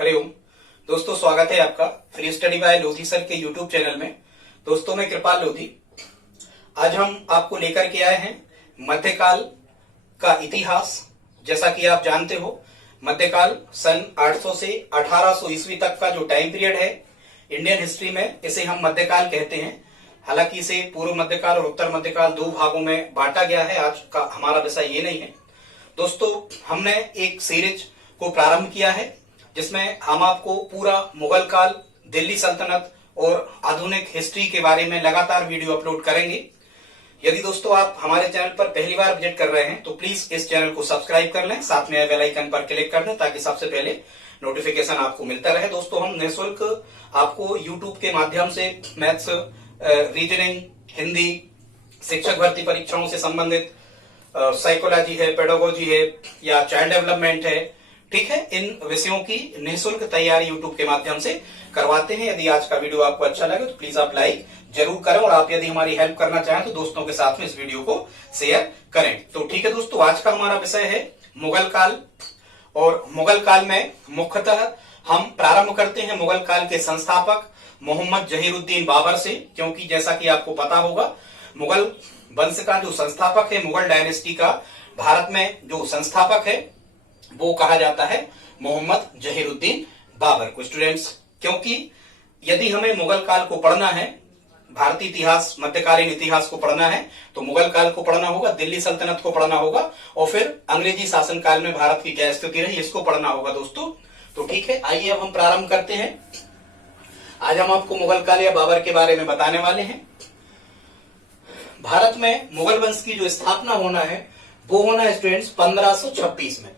हरिओम। दोस्तों, स्वागत है आपका free study bye Lodhi sir के यूट्यूब चैनल में। दोस्तों, मैं कृपाल लोधी। आज हम आपको लेकर के आए हैं मध्यकाल का इतिहास। जैसा कि आप जानते हो, मध्यकाल सन 800 से 1800 ईस्वी तक का जो टाइम पीरियड है इंडियन हिस्ट्री में, इसे हम मध्यकाल कहते हैं। हालांकि इसे पूर्व मध्यकाल और उत्तर मध्यकाल दो भागों में बांटा गया है। आज का हमारा विषय ये नहीं है। दोस्तों, हमने एक सीरीज को प्रारंभ किया है जिसमें हम आपको पूरा मुगल काल, दिल्ली सल्तनत और आधुनिक हिस्ट्री के बारे में लगातार वीडियो अपलोड करेंगे। यदि दोस्तों आप हमारे चैनल पर पहली बार विजिट कर रहे हैं तो प्लीज इस चैनल को सब्सक्राइब कर लें, साथ में बेल आइकन पर क्लिक कर दें ताकि सबसे पहले नोटिफिकेशन आपको मिलता रहे। दोस्तों, हम निःशुल्क आपको यूट्यूब के माध्यम से मैथ्स, रीजनिंग, हिंदी, शिक्षक भर्ती परीक्षाओं से संबंधित साइकोलॉजी है, पेडागोजी है या चाइल्ड डेवलपमेंट है, ठीक है, इन विषयों की निःशुल्क तैयारी यूट्यूब के माध्यम से करवाते हैं। यदि आज का वीडियो आपको अच्छा लगे तो प्लीज आप लाइक जरूर करें, और आप यदि हमारी हेल्प करना चाहें तो दोस्तों के साथ में इस वीडियो को शेयर करें। तो ठीक है दोस्तों, आज का हमारा विषय है मुगल काल। और मुगल काल में मुख्यतः हम प्रारंभ करते हैं मुगल काल के संस्थापक मोहम्मद जहीरुद्दीन बाबर से, क्योंकि जैसा कि आपको पता होगा, मुगल वंश का जो संस्थापक है, मुगल डायनेस्टी का भारत में जो संस्थापक है वो कहा जाता है मोहम्मद जहीरुद्दीन बाबर को। स्टूडेंट्स, क्योंकि यदि हमें मुगल काल को पढ़ना है, भारतीय इतिहास, मध्यकालीन इतिहास को पढ़ना है, तो मुगल काल को पढ़ना होगा, दिल्ली सल्तनत को पढ़ना होगा, और फिर अंग्रेजी शासन काल में भारत की क्या स्थिति रही इसको पढ़ना होगा दोस्तों। तो ठीक है, आइए अब हम प्रारंभ करते हैं। आज हम आपको मुगल काल या बाबर के बारे में बताने वाले हैं। भारत में मुगल वंश की जो स्थापना होना है वो होना है स्टूडेंट्स 1526 में।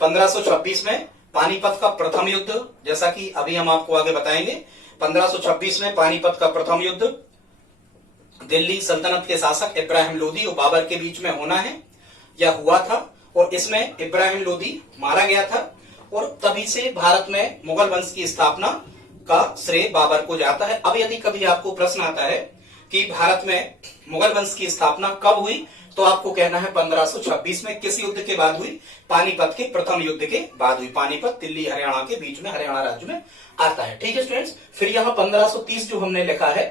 1526 में पानीपत का प्रथम युद्ध, जैसा कि अभी हम आपको आगे बताएंगे। 1526 में पानीपत का प्रथम युद्ध दिल्ली सल्तनत के शासक इब्राहिम लोदी और बाबर के बीच में होना है या हुआ था, और इसमें इब्राहिम लोदी मारा गया था। और तभी से भारत में मुगल वंश की स्थापना का श्रेय बाबर को जाता है। अब यदि कभी आपको प्रश्न आता है कि भारत में मुगल वंश की स्थापना कब हुई, तो आपको कहना है 1526 में। किस युद्ध के बाद हुई? पानीपत के प्रथम युद्ध के बाद हुई। पानीपत दिल्ली हरियाणा के बीच में, हरियाणा राज्य में आता है। ठीक है स्टूडेंट्स, फिर यहाँ 1530 जो हमने लिखा है,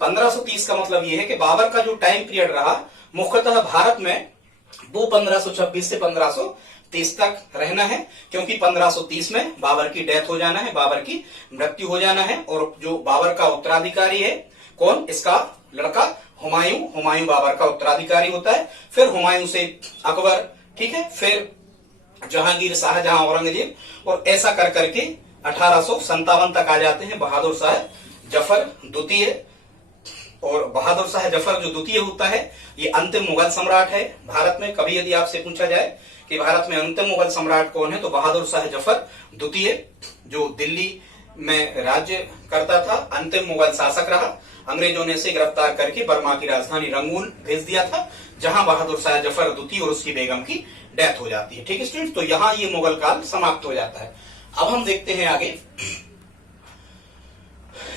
1530 का मतलब ये है कि बाबर का जो टाइम पीरियड रहा मुख्यतः भारत में वो 1526 से 1530 तक रहना है, क्योंकि 1530 में बाबर की डेथ हो जाना है, बाबर की मृत्यु हो जाना है। और जो बाबर का उत्तराधिकारी है, कौन? इसका लड़का हुमायूं। हुमायूं बाबर का उत्तराधिकारी होता है। फिर हुमायूं से अकबर, ठीक है, फिर जहांगीर, शाहजहां, औरंगजेब, और ऐसा कर करके 1857 तक आ जाते हैं बहादुर शाह जफर द्वितीय। और बहादुर शाह जफर जो द्वितीय होता है, ये अंतिम मुगल सम्राट है भारत में। कभी यदि आपसे पूछा जाए कि भारत में अंतिम मुगल सम्राट कौन है, तो बहादुर शाह जफर द्वितीय, जो दिल्ली में राज्य करता था, अंतिम मुगल शासक रहा। अंग्रेजों ने इसे गिरफ्तार करके बर्मा की राजधानी रंगून भेज दिया था, जहां बहादुर शाह जफर द्वितीय और उसकी बेगम की डेथ हो जाती है। ठीक है स्टूडेंट, तो यहाँ ये मुगल काल समाप्त हो जाता है। अब हम देखते हैं आगे।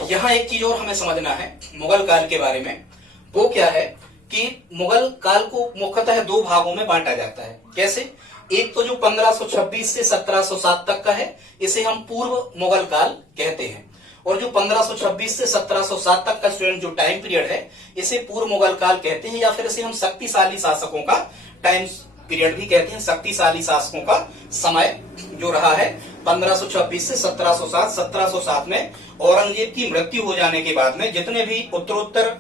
यहाँ एक चीज और हमें समझना है मुगल काल के बारे में, वो क्या है कि मुगल काल को मुख्यतः दो भागों में बांटा जाता है। कैसे? एक तो जो 1526 से 1707 तक का है, इसे हम पूर्व मुगल काल कहते हैं। और जो 1526 से 1707 तक का स्टूडेंट जो टाइम पीरियड है, इसे पूर्व मुगल काल कहते हैं, या फिर इसे हम शक्तिशाली शासकों का टाइम पीरियड भी कहते हैं। शक्तिशाली शासकों का समय जो रहा है 1526 से 1707। 1707 में औरंगजेब की मृत्यु हो जाने के बाद में जितने भी उत्तरोत्तर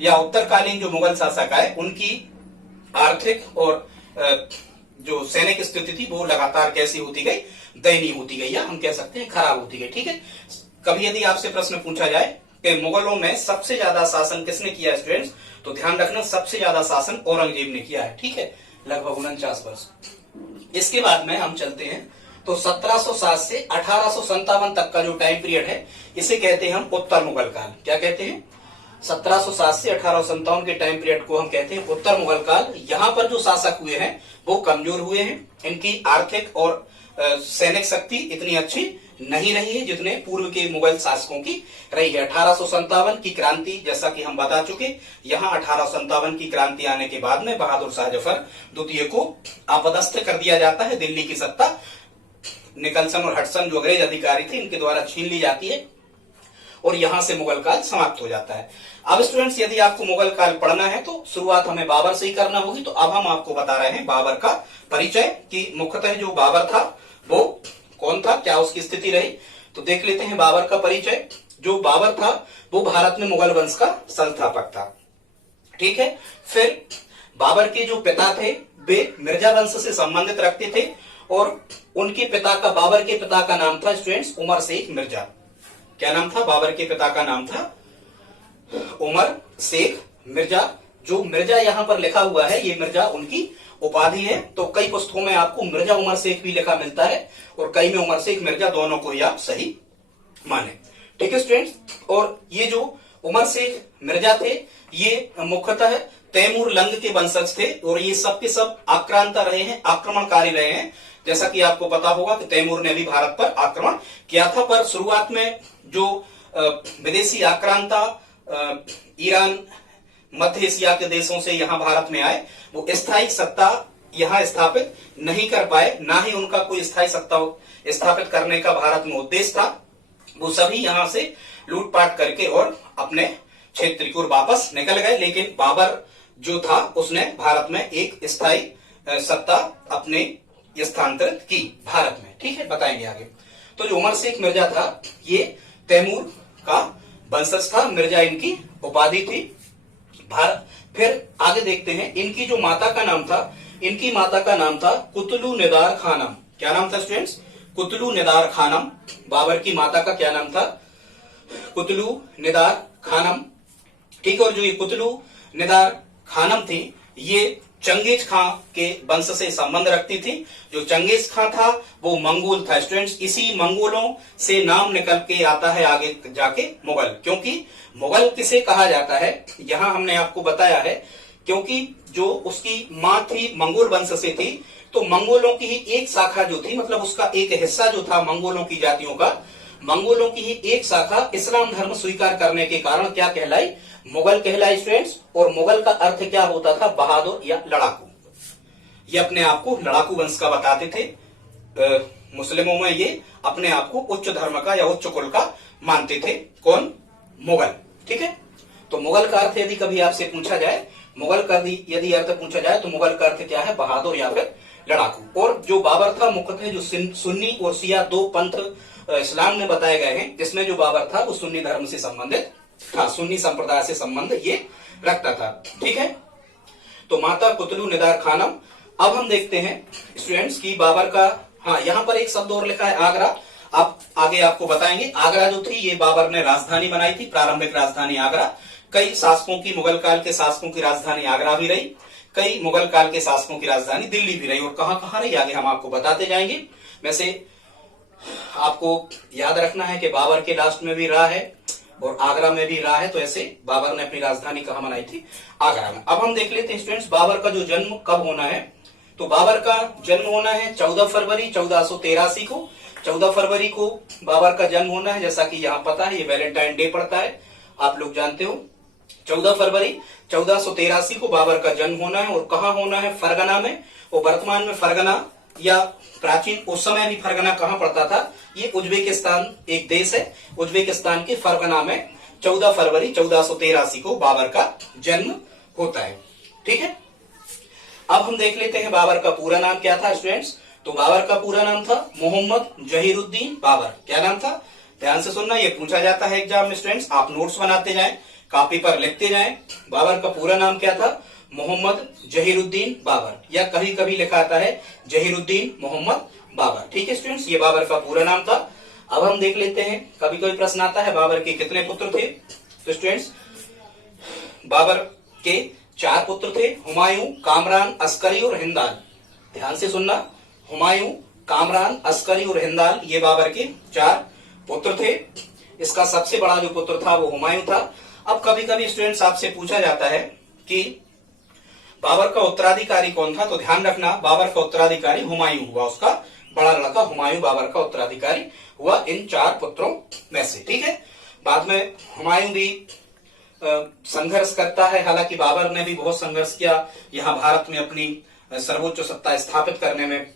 या उत्तरकालीन जो मुगल शासक आए, उनकी आर्थिक और जो सैनिक स्थिति थी वो लगातार कैसी होती गई? दयनीय होती गई, या हम कह सकते हैं खराब होती गई। ठीक है, कभी यदि आपसे प्रश्न पूछा जाए कि मुगलों में सबसे ज्यादा शासन किसने किया स्टूडेंट्स, तो ध्यान रखना सबसे ज्यादा शासन औरंगजेब ने किया है। ठीक है, लगभग 49 वर्ष। इसके बाद में हम चलते हैं तो 1707 से 1857 तक का जो टाइम पीरियड है, इसे कहते हैं हम उत्तर मुगल काल। क्या कहते हैं? 1707 से 1857 के टाइम पीरियड को हम कहते हैं उत्तर मुगल काल। यहाँ पर जो शासक हुए हैं वो कमजोर हुए हैं, इनकी आर्थिक और सैनिक शक्ति इतनी अच्छी नहीं रही है जितने पूर्व के मुगल शासकों की रही है। 1857 की क्रांति, जैसा कि हम बता चुके, यहाँ 1857 की क्रांति आने के बाद में बहादुर शाह जफर द्वितीय को अपदस्थ कर दिया जाता है, दिल्ली की सत्ता निकलसन और हटसन जो अंग्रेज अधिकारी थे इनके द्वारा छीन ली जाती है और यहां से मुगल काल समाप्त हो जाता है। अब स्टूडेंट्स यदि आपको मुगल काल पढ़ना है तो शुरुआत हमें बाबर से ही करना होगी। तो अब हम आपको बता रहे हैं बाबर का परिचय कि मुख्यतः जो बाबर था वो कौन था, क्या उसकी स्थिति रही। तो देख लेते हैं बाबर का परिचय। जो बाबर था वो भारत में मुगल वंश का संस्थापक था। ठीक है, फिर बाबर के जो पिता थे वे मिर्जा वंश से संबंधित रखते थे और उनके पिता का, बाबर के पिता का नाम था स्टूडेंट्स उमर शेख मिर्जा। क्या नाम था? बाबर के पिता का नाम था उमर शेख मिर्जा। जो मिर्जा यहां पर लिखा हुआ है ये मिर्जा उनकी उपाधि है। तो कई पुस्तकों में आपको मिर्जा उमर शेख भी लिखा मिलता है और कई में उमर शेख मिर्जा, दोनों को ही आप सही माने। ठीक है स्टूडेंट्स, और ये जो उमर शेख मिर्जा थे ये मुख्यतः तैमूर लंग के वंशज थे और ये सब के सब आक्रांता रहे हैं, आक्रमणकारी रहे हैं। जैसा कि आपको पता होगा कि तैमूर ने भी भारत पर आक्रमण किया था, पर शुरुआत में जो विदेशी आक्रांता ईरान, मध्य एशिया के देशों से यहां भारत में आए, वो स्थायी सत्ता यहां स्थापित नहीं कर पाए, ना ही उनका कोई स्थायी सत्ता स्थापित करने का भारत में उद्देश्य था। वो सभी यहां से लूटपाट करके और अपने क्षेत्र की ओर वापस निकल गए। लेकिन बाबर जो था उसने भारत में एक स्थायी सत्ता अपने स्थानांतरित की भारत में। ठीक है, बताएंगे आगे। तो जो उमर शेख मिर्जा था ये तैमूर का वंशज था, मिर्जा इनकी उपाधि थी। भारत, फिर आगे देखते हैं इनकी जो माता का नाम था, इनकी माता का नाम था कुतलू निदार खानम। क्या नाम था स्टूडेंट्स? कुतलू निदार खानम। बाबर की माता का क्या नाम था? कुतलू निदार खानम। ठीक है, और जो ये कुतलू निदार खानम थी ये चंगेज खां के वंश से संबंध रखती थी। जो चंगेज खां था वो मंगोल था स्टूडेंट्स। इसी मंगोलों से नाम निकल के आता है आगे जाके मुगल। क्योंकि मुगल किसे कहा जाता है यहां हमने आपको बताया है, क्योंकि जो उसकी मां थी मंगोल वंश से थी, तो मंगोलों की ही एक शाखा जो थी, मतलब उसका एक हिस्सा जो था मंगोलों की जातियों का, मंगोलों की ही एक शाखा इस्लाम धर्म स्वीकार करने के कारण क्या कहलाई? मुगल कहलाई स्टूडेंट्स। और मुगल का अर्थ क्या होता था? बहादुर या लड़ाकू। ये अपने आप को लड़ाकू वंश का बताते थे। मुस्लिमों में ये अपने आप को उच्च धर्म का या उच्च कुल का मानते थे। कौन? मुगल। ठीक है, तो मुगल का अर्थ यदि कभी आपसे पूछा जाए, मुगल का यदि अर्थ पूछा जाए तो मुगल का अर्थ क्या है? बहादुर या फिर लड़ाकू। और जो बाबर था मुख्यतः जो सुन्नी और शिया दो पंथ इस्लाम में बताए गए हैं, जिसमें जो बाबर था वो सुन्नी धर्म से संबंधित था, सुन्नी संप्रदाय से संबंध ये रखता था। ठीक है, तो माता कुतलू निदार खानम। अब हम देखते हैं स्टूडेंट्स की बाबर का, हाँ यहाँ पर एक शब्द और लिखा है आगरा। आप आगे आपको बताएंगे। आगरा जो थी ये बाबर ने राजधानी बनाई थी, प्रारंभिक राजधानी आगरा। कई शासकों की, मुगल काल के शासकों की राजधानी आगरा भी रही, कई मुगल काल के शासकों की राजधानी दिल्ली भी रही, और कहां रही आगे हम आपको बताते जाएंगे। वैसे आपको याद रखना है कि बाबर के लास्ट में भी रहा है और आगरा में भी रहा है, तो ऐसे बाबर ने अपनी राजधानी कहां बनाई थी? आगरा में। अब हम देख लेते हैं स्टूडेंट्स बाबर का जो जन्म कब होना है। तो बाबर का जन्म होना है 14 फरवरी 1483 को। 14 फरवरी को बाबर का जन्म होना है, जैसा कि यहाँ पता है, ये वैलेंटाइन डे पड़ता है, आप लोग जानते हो। 14 फरवरी 1483 को बाबर का जन्म होना है। और कहाँ होना है? फरगना में। और वर्तमान में फरगना या प्राचीन उस समय भी फरगना कहाँ पड़ता था? ये उज्बेकिस्तान एक देश है, उज्बेकिस्तान के फरगना में 14 फरवरी 1483 को बाबर का जन्म होता है। ठीक है, अब हम देख लेते हैं बाबर का पूरा नाम क्या था स्टूडेंट्स। तो बाबर का पूरा नाम था मोहम्मद जहीरुद्दीन बाबर। क्या नाम था? ध्यान से सुनना, ये पूछा जाता है एग्जाम में स्टूडेंट्स, आप नोट्स बनाते जाएं, कॉपी पर लिखते जाएं। बाबर का पूरा नाम क्या था? मोहम्मद जहीरुद्दीन बाबर, या कभी कभी लिखा आता है जहीरुद्दीन मोहम्मद बाबर। ठीक है स्टूडेंट्स, ये बाबर का पूरा नाम था। अब हम देख लेते हैं, कभी कभी प्रश्न आता है बाबर के कितने पुत्र थे। तो स्टूडेंट्स बाबर के 4 पुत्र थे, हुमायूं, कामरान, अस्करी और हिंदाल। ध्यान से सुनना, हुमायूं, कामरान, अस्करी और हिंदाल, ये बाबर के 4 पुत्र थे। इसका सबसे बड़ा जो पुत्र था वो हुमायूं था। अब कभी कभी स्टूडेंट्स आपसे पूछा जाता है कि बाबर का उत्तराधिकारी कौन था, तो ध्यान रखना बाबर का उत्तराधिकारी हुमायूं हुआ, उसका बड़ा लड़का हुमायूं बाबर का उत्तराधिकारी हुआ इन 4 पुत्रों में से। ठीक है, बाद में हुमायूं भी संघर्ष करता है, हालांकि बाबर ने भी बहुत संघर्ष किया यहाँ भारत में अपनी सर्वोच्च सत्ता स्थापित करने में।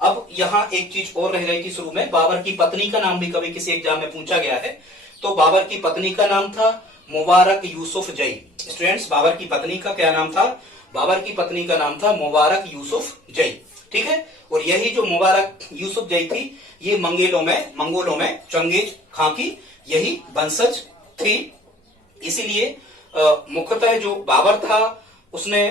अब यहाँ एक चीज और रह गई थी शुरू में, बाबर की पत्नी का नाम भी कभी किसी एग्जाम में पूछा गया है। तो बाबर की पत्नी का नाम था मुबारक यूसुफ जई। स्टूडेंट्स, बाबर की पत्नी का क्या नाम था? बाबर की पत्नी का नाम था मुबारक यूसुफ जई। ठीक है, और यही जो मुबारक यूसुफ जई थी, ये मंगोलों में चंगेज खां की यही वंशज थी। इसीलिए मुख्यतः जो बाबर था उसने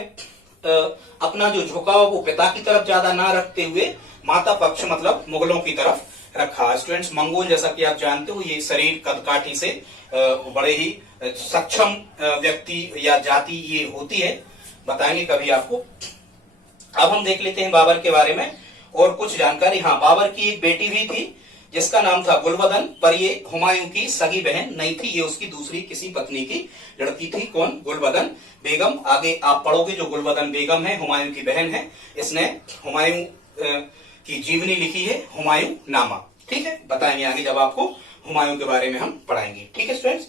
अपना जो झुकाव वो पिता की तरफ ज्यादा ना रखते हुए माता पक्ष मतलब मुगलों की तरफ रखा। स्टूडेंट्स, मंगोल जैसा कि आप जानते हो ये शरीर कदकाठी से बड़े ही सक्षम व्यक्ति या जाति ये होती है, बताएंगे कभी आपको। अब हम देख लेते हैं बाबर के बारे में और कुछ जानकारी। हाँ, बाबर की एक बेटी भी थी जिसका नाम था गुलबदन, पर ये हुमायूं की सगी बहन नहीं थी, ये उसकी दूसरी किसी पत्नी की लड़की थी। कौन? गुलबदन बेगम। आगे आप पढ़ोगे जो गुलबदन बेगम है हुमायूं की बहन है, इसने हुमायूं की जीवनी लिखी है, हुमायूं नामा। ठीक है, बताएंगे आगे जब आपको हुमायूं के बारे में हम पढ़ाएंगे। ठीक है स्टूडेंट्स,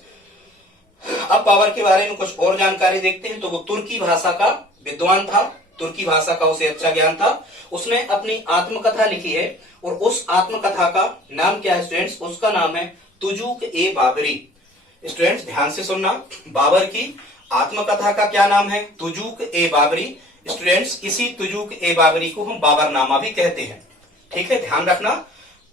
अब बाबर के बारे में कुछ और जानकारी देखते हैं। तो वो तुर्की भाषा का विद्वान था, तुर्की भाषा का उसे अच्छा ज्ञान था। उसने अपनी आत्मकथा लिखी है और उस आत्मकथा का नाम क्या है स्टूडेंट्स? उसका नाम है तुजुक ए बाबरी। स्टूडेंट्स ध्यान से सुनना, बाबर की आत्मकथा का क्या नाम है? तुजुक ए बाबरी। स्टूडेंट्स, इसी तुजुक ए बाबरी को हम बाबरनामा भी कहते हैं। ठीक है, ध्यान रखना,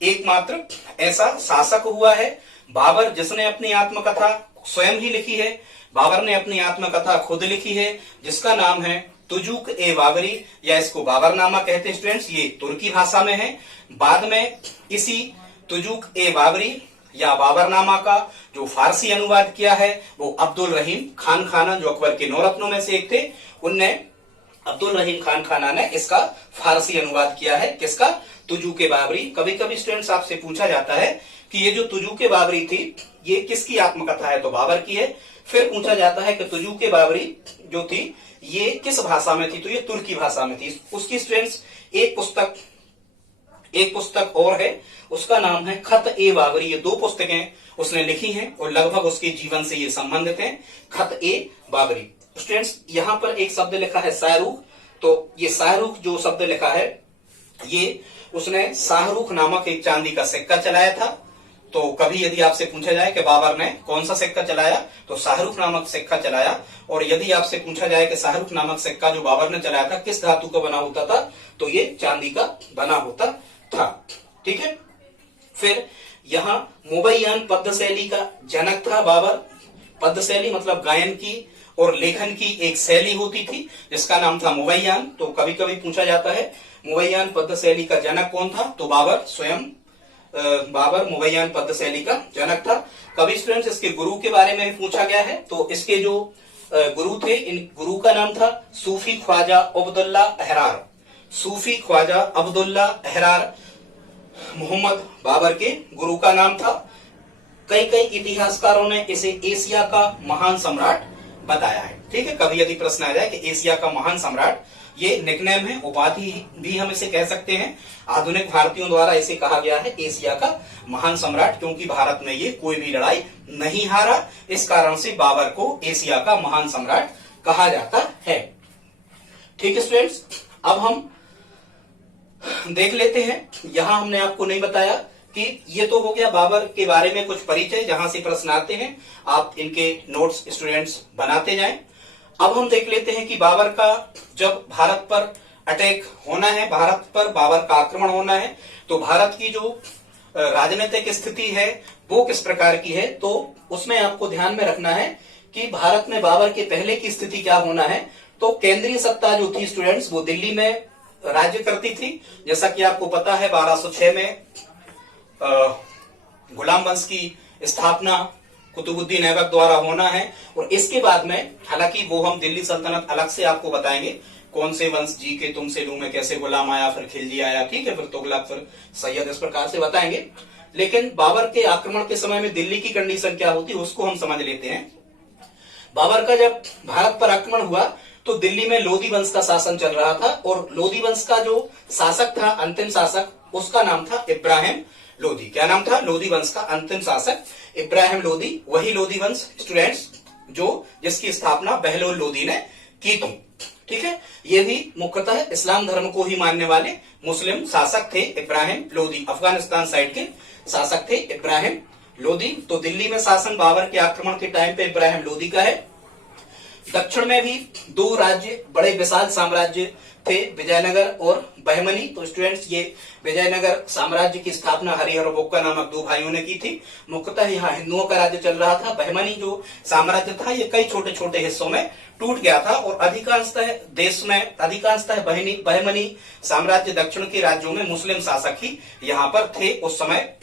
एकमात्र ऐसा शासक हुआ है बाबर जिसने अपनी आत्मकथा स्वयं ही लिखी है। बाबर ने अपनी आत्मकथा खुद लिखी है जिसका नाम है तुजुक ए बाबरी, या इसको बाबरनामा कहते हैं। स्टूडेंट्स, ये तुर्की भाषा में है। बाद में इसी तुजुक ए बाबरी या बाबरनामा का जो फारसी अनुवाद किया है वो अब्दुल रहीम खान खाना, जो अकबर के 9 रत्नों में से एक थे, उनने अब्दुल रहीम खान खाना ने इसका फारसी अनुवाद किया है। किसका? तुजुक ए बाबरी। कभी कभी स्टूडेंट्स आपसे पूछा जाता है कि ये जो तुजुक ए बाबरी थी ये किसकी आत्मकथा है? तो बाबर की है। फिर पूछा जाता है कि तुजुक ए बाबरी जो थी ये किस भाषा में थी? तो ये तुर्की भाषा में थी। उसकी स्टूडेंट्स एक पुस्तक और है, उसका नाम है खत ए बाबरी। ये 2 पुस्तकें उसने लिखी हैं और लगभग उसके जीवन से ये संबंधित हैं। खत ए बाबरी। स्टूडेंट्स, यहां पर एक शब्द लिखा है शाहरुख, तो ये शाहरुख जो शब्द लिखा है ये उसने शाहरुख नामक एक चांदी का सिक्का चलाया था। तो कभी यदि आपसे पूछा जाए कि बाबर ने कौन सा सिक्का चलाया, तो शाहरुख नामक सिक्का चलाया। और यदि आपसे पूछा जाए कि शाहरुख नामक सिक्का जो बाबर ने चलाया था किस धातु का बना होता था, तो ये चांदी का बना होता था। ठीक है, फिर यहाँ मुबैयान पद्य शैली का जनक था बाबर। पद्य शैली मतलब गायन की और लेखन की एक शैली होती थी जिसका नाम था मुबैयान। तो कभी कभी पूछा जाता है मुबैयान पद्य शैली का जनक कौन था? तो बाबर स्वयं, बाबर मुबैयान पद्य शैली का जनक था। कभी स्टूडेंट्स इसके गुरु के बारे में पूछा गया है, तो इसके जो गुरु थे, इन गुरु का नाम था सूफी ख्वाजा अब्दुल्ला अहरार। सूफी ख्वाजा अब्दुल्ला अहरार मोहम्मद बाबर के गुरु का नाम था। कई इतिहासकारों ने इसे एशिया का महान सम्राट बताया है। ठीक है, कभी यदि प्रश्न आ जाए कि एशिया का महान सम्राट, ये निकनेम है, उपाधि भी हम इसे कह सकते हैं। आधुनिक भारतीयों द्वारा इसे कहा गया है एशिया का महान सम्राट, क्योंकि भारत में ये कोई भी लड़ाई नहीं हारा। इस कारण से बाबर को एशिया का महान सम्राट कहा जाता है। ठीक है स्टूडेंट्स, अब हम देख लेते हैं। यहां हमने आपको नहीं बताया कि ये तो हो गया बाबर के बारे में कुछ परिचय, जहां से प्रश्न आते हैं आप इनके नोट्स स्टूडेंट्स बनाते जाएं। अब हम देख लेते हैं कि बाबर का जब भारत पर अटैक होना है, भारत पर बाबर का आक्रमण होना है, तो भारत की जो राजनीतिक स्थिति है वो किस प्रकार की है। तो उसमें आपको ध्यान में रखना है कि भारत में बाबर के पहले की स्थिति क्या होना है। तो केंद्रीय सत्ता जो थी स्टूडेंट्स वो दिल्ली में राज्य करती थी। जैसा कि आपको पता है 1206 में गुलाम वंश की स्थापना कुतुबुद्दीन ऐबक द्वारा होना है। और इसके बाद में, हालांकि वो हम दिल्ली सल्तनत अलग से आपको बताएंगे, कौन से वंश जी के तुमसे लू में कैसे गुलाम आया, फिर खिलजी आया, ठीक है, फिर तुगलक, फिर सैयद, इस प्रकार से बताएंगे। लेकिन बाबर के आक्रमण के समय में दिल्ली की कंडीशन क्या होती है उसको हम समझ लेते हैं। बाबर का जब भारत पर आक्रमण हुआ तो दिल्ली में लोधी वंश का शासन चल रहा था, और लोधी वंश का जो शासक था, अंतिम शासक, उसका नाम था इब्राहिम लोधी। क्या नाम था? लोधी वंश का अंतिम शासक इब्राहिम लोधी। वही लोधी वंश स्टूडेंट्स जो जिसकी स्थापना बहलोल लोधी ने की थी। ठीक है, ये भी मुख्यतः इस्लाम धर्म को ही मानने वाले मुस्लिम शासक थे इब्राहिम लोदी। अफगानिस्तान साइड के शासक थे इब्राहिम लोदी। तो दिल्ली में शासन बाबर के आक्रमण के टाइम पे इब्राहिम लोदी का है। दक्षिण में भी दो राज्य बड़े विशाल साम्राज्य थे, विजयनगर और बहमनी। तो स्टूडेंट्स, ये विजयनगर साम्राज्य की स्थापना हरिहर और बुक्का नामक दो भाइयों ने की थी। मुख्यतः यहाँ हिंदुओं का राज्य चल रहा था। बहमनी जो साम्राज्य था ये कई छोटे छोटे हिस्सों में टूट गया था और अधिकांशतः देश में बहमनी साम्राज्य दक्षिण के राज्यों में मुस्लिम शासक ही यहाँ पर थे उस समय।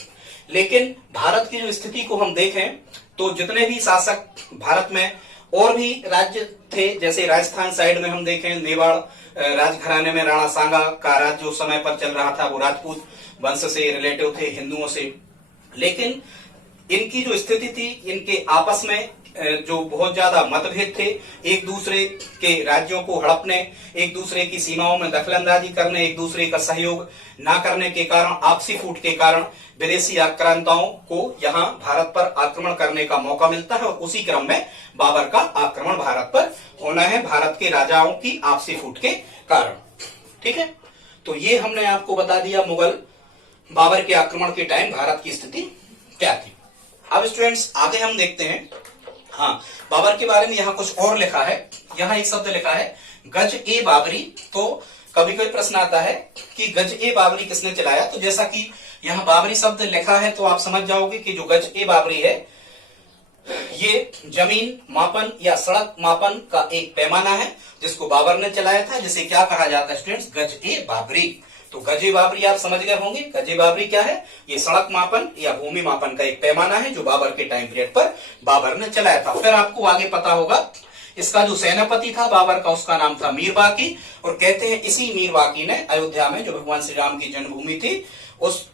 लेकिन भारत की जो स्थिति को हम देखें तो जितने भी शासक भारत में और भी राज्य थे, जैसे राजस्थान साइड में हम देखें मेवाड़ राजघराने में राणा सांगा का राज्य उस समय पर चल रहा था, वो राजपूत वंश से रिलेटिव थे हिंदुओं से। लेकिन इनकी जो स्थिति थी, इनके आपस में जो बहुत ज्यादा मतभेद थे, एक दूसरे के राज्यों को हड़पने, एक दूसरे की सीमाओं में दखलंदाजी करने, एक दूसरे का सहयोग ना करने के कारण, आपसी फूट के कारण विदेशी आक्रांताओं को यहाँ भारत पर आक्रमण करने का मौका मिलता है और उसी क्रम में बाबर का आक्रमण भारत पर होना है, भारत के राजाओं की आपसी फूट के कारण। ठीक है, तो ये हमने आपको बता दिया मुगल बाबर के आक्रमण के टाइम भारत की स्थिति क्या थी। अब स्टूडेंट्स आगे हम देखते हैं, हाँ, बाबर के बारे में यहाँ कुछ और लिखा है। यहाँ एक शब्द लिखा है गज ए बाबरी। तो कभी कभी प्रश्न आता है कि गज ए बाबरी किसने चलाया। तो जैसा कि यहाँ बाबरी शब्द लिखा है तो आप समझ जाओगे कि जो गज ए बाबरी है ये जमीन मापन या सड़क मापन का एक पैमाना है जिसको बाबर ने चलाया था, जिसे क्या कहा जाता है स्टूडेंट्स, गज ए बाबरी। तो गजे बाबरी आप समझ गए होंगे। गजे बाबरी क्या है, ये सड़क मापन या भूमि मापन का एक पैमाना है जो बाबर के टाइम पीरियड पर बाबर ने चलाया था। फिर आपको आगे पता होगा इसका जो सेनापति था बाबर का, उसका नाम था मीर बाकी। और कहते हैं इसी मीर बाकी ने अयोध्या में जो भगवान श्री राम की जन्मभूमि थी उस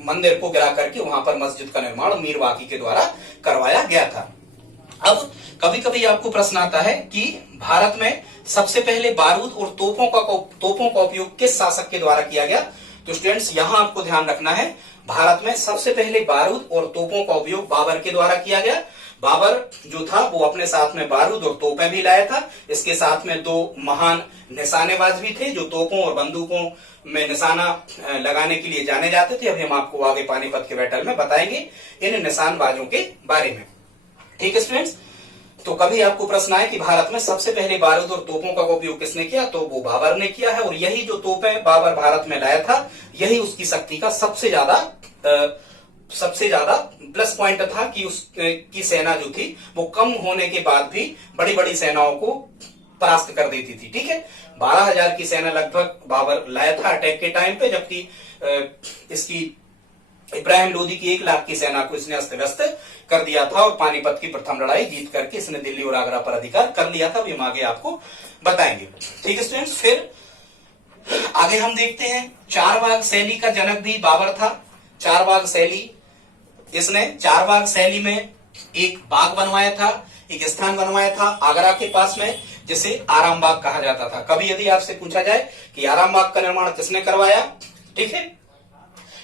मंदिर को गिरा करके वहां पर मस्जिद का निर्माण मीर बाकी के द्वारा करवाया गया था। अब कभी कभी आपको प्रश्न आता है कि भारत में सबसे पहले बारूद और तोपों का उपयोग किस शासक के द्वारा किया गया। तो स्टूडेंट्स यहाँ आपको ध्यान रखना है, भारत में सबसे पहले बारूद और तोपों का उपयोग बाबर के द्वारा किया गया। बाबर जो था वो अपने साथ में बारूद और तोपें भी लाया था। इसके साथ में दो महान निशानेबाज भी थे जो तोपों और बंदूकों में निशाना लगाने के लिए जाने जाते थे। अभी हम आपको आगे पानीपत के बैटल में बताएंगे इन निशानबाजों के बारे में। ठीक है स्टूडेंट्स, तो कभी आपको प्रश्न आए कि भारत में सबसे पहले बारूद और तोपों का उपयोग किसने किया, तो वो बाबर ने किया है। और यही जो तोपें बाबर भारत में लाया था यही उसकी शक्ति का सबसे ज्यादा प्लस पॉइंट था कि उसकी सेना जो थी वो कम होने के बाद भी बड़ी बड़ी सेनाओं को परास्त कर देती थी। ठीक है, 12,000 की सेना लगभग बाबर लाया था अटैक के टाइम पे, जबकि इसकी इब्राहिम लोदी की 1 लाख की सेना को इसने अस्त व्यस्त कर दिया था और पानीपत की प्रथम लड़ाई जीत करके इसने दिल्ली और आगरा पर अधिकार कर लिया था। हम आगे आपको बताएंगे। ठीक है स्टूडेंट्स, फिर आगे हम देखते हैं चारबाग शैली का जनक भी बाबर था। चारबाग शैली, इसने चारबाग शैली में एक बाग बनवाया था, एक स्थान बनवाया था आगरा के पास में जिसे आरामबाग कहा जाता था। कभी यदि आपसे पूछा जाए कि आरामबाग का निर्माण किसने करवाया, ठीक है,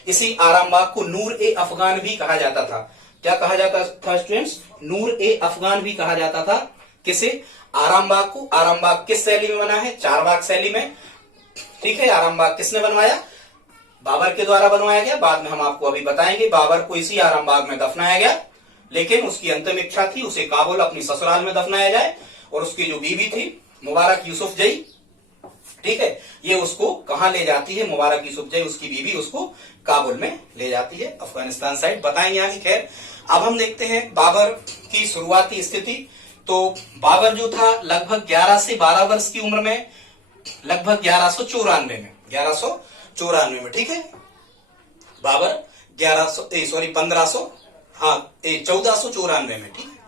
इसी आरामबाग को नूर ए अफगान भी कहा जाता था। क्या कहा जाता था स्टूडेंट्स, नूर ए अफगान भी कहा जाता था। किसे, आरामबाग को। आरामबाग किस शैली में बना है, चारबाग शैली में। ठीक है, आरामबाग किसने बनवाया, बाबर के द्वारा बनवाया गया। बाद में हम आपको अभी बताएंगे बाबर को इसी आरामबाग में दफनाया गया, लेकिन उसकी अंतिम इच्छा थी उसे काबुल अपनी ससुराल में दफनाया जाए। और उसकी जो बीवी थी मुबारक यूसुफजई, ठीक है, ये उसको कहां ले जाती है, मुबारक यूसुफजई उसकी बीवी उसको काबुल में ले जाती है, अफगानिस्तान साइड। बताएंगे आगे। खैर, अब हम देखते हैं बाबर की शुरुआती स्थिति। तो बाबर जो था लगभग 11 से 12 वर्ष की उम्र में, लगभग 1194 में, ठीक है, बाबर 1494 में, ठीक है,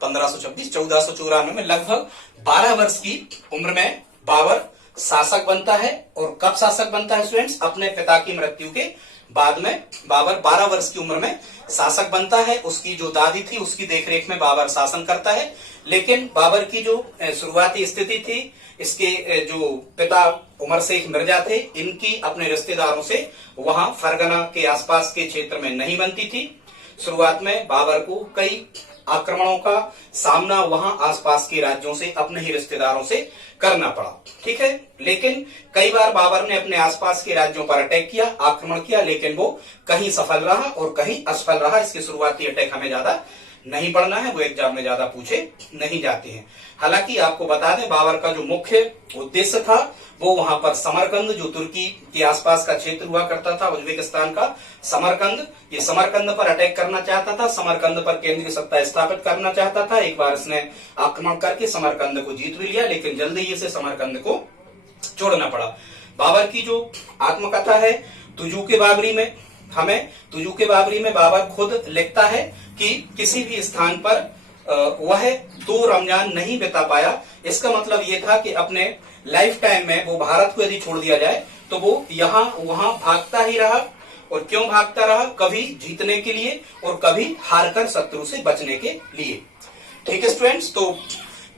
1526 1494 में लगभग 12 वर्ष की उम्र में बाबर शासक बनता है। और कब शासक बनता है स्टूडेंट्स, अपने पिता की मृत्यु के बाद में बाबर 12 वर्ष की उम्र में शासक बनता है। उसकी जो दादी थी उसकी देखरेख में बाबर शासन करता है। लेकिन बाबर की जो शुरुआती स्थिति थी, इसके जो पिता उमर शेख मिर्जा थे, इनकी अपने रिश्तेदारों से वहां फरगना के आसपास के क्षेत्र में नहीं बनती थी। शुरुआत में बाबर को कई आक्रमणों का सामना वहां आसपास के राज्यों से, अपने ही रिश्तेदारों से करना पड़ा। ठीक है, लेकिन कई बार बाबर ने अपने आसपास के राज्यों पर अटैक किया, आक्रमण किया, लेकिन वो कहीं सफल रहा और कहीं असफल रहा। इसके शुरुआती अटैक हमें ज्यादा नहीं पढ़ना है, वो एग्जाम में ज्यादा पूछे नहीं जाते हैं। हालांकि आपको बता दें, बाबर का जो मुख्य उद्देश्य था वो वहां पर समरकंद, जो तुर्की के आसपास का क्षेत्र हुआ करता था, उज्बेकिस्तान का समरकंद, ये समरकंद पर अटैक करना चाहता था, समरकंद पर केंद्रीय सत्ता स्थापित करना चाहता था। एक बार इसने आक्रमण करके समरकंद को जीत भी लिया, लेकिन जल्दी ही इसे समरकंद को छोड़ना पड़ा। बाबर की जो आत्मकथा है तुजूक-ए बाबरी में, हमें तुजूक-ए बाबरी में बाबर खुद लिखता है कि किसी भी स्थान पर वह 2 रमजान नहीं बिता पाया। इसका मतलब यह था कि अपने लाइफ टाइम में वो भारत को यदि छोड़ दिया जाए तो वो यहाँ वहां भागता ही रहा। और क्यों भागता रहा? कभी जीतने के लिए और कभी हारकर शत्रु से बचने के लिए। ठीक है स्टूडेंट्स, तो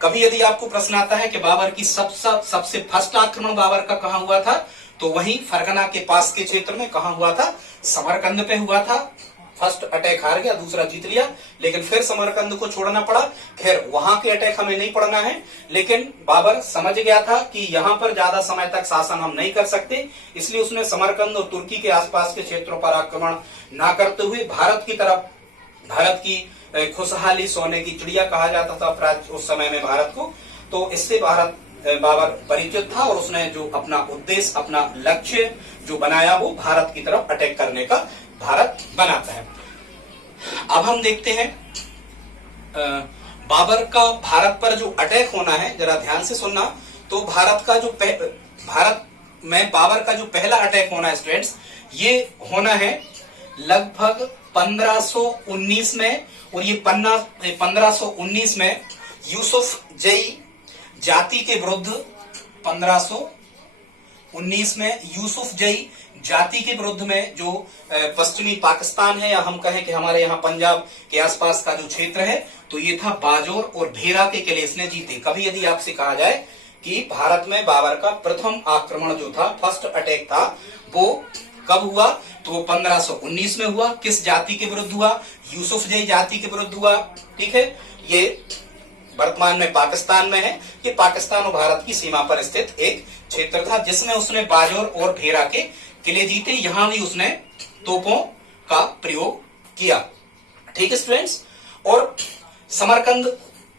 कभी यदि आपको प्रश्न आता है कि बाबर की सबसे फर्स्ट आक्रमण बाबर का कहां हुआ था, तो वहीं फरगना के पास के क्षेत्र में कहां हुआ था? समरकंद पे हुआ था। फर्स्ट अटैक हार गया, दूसरा जीत लिया, लेकिन फिर समरकंद को छोड़ना पड़ा। खैर, वहां के अटैक हमें नहीं पढ़ना है, लेकिन बाबर समझ गया था कि यहाँ पर ज्यादा समय तक शासन हम नहीं कर सकते, इसलिए उसने समरकंद और तुर्की के आसपास के क्षेत्रों पर आक्रमण ना करते हुए भारत की तरफ, भारत की खुशहाली सोने की चिड़िया कहा जाता था उस समय में भारत को, तो इससे बाबर परिचित था और उसने जो अपना उद्देश्य, अपना लक्ष्य जो बनाया वो भारत की तरफ अटैक करने का भारत बनाता है। अब हम देखते हैं बाबर का भारत पर जो अटैक होना है, जरा ध्यान से सुनना। तो भारत में बाबर का जो पहला अटैक होना है स्टूडेंट्स, ये होना है लगभग 1519 में, और ये 1519 में यूसुफ जई जाति के विरुद्ध, 1519 में यूसुफ जई जाति के विरुद्ध में जो पश्चिमी पाकिस्तान है, या हम कहें कि हमारे यहाँ पंजाब के आसपास का जो क्षेत्र है, तो ये था बाजोर और भेरा के किले इसने जीते। कभी यदि आपसे कहा जाए कि भारत में बाबर का प्रथम आक्रमण जो था, फर्स्ट अटैक था, वो कब हुआ, तो वो 1519 में हुआ। किस जाति के विरुद्ध हुआ? यूसुफ जई जाति के विरुद्ध हुआ। ठीक है, ये वर्तमान में पाकिस्तान में है। ये पाकिस्तान और भारत की सीमा पर स्थित एक क्षेत्र था, जिसमें उसने बाजोर और भेरा के किले जीते। यहां भी उसने तोपों का प्रयोग किया। ठीक है स्टूडेंट्स, और समरकंद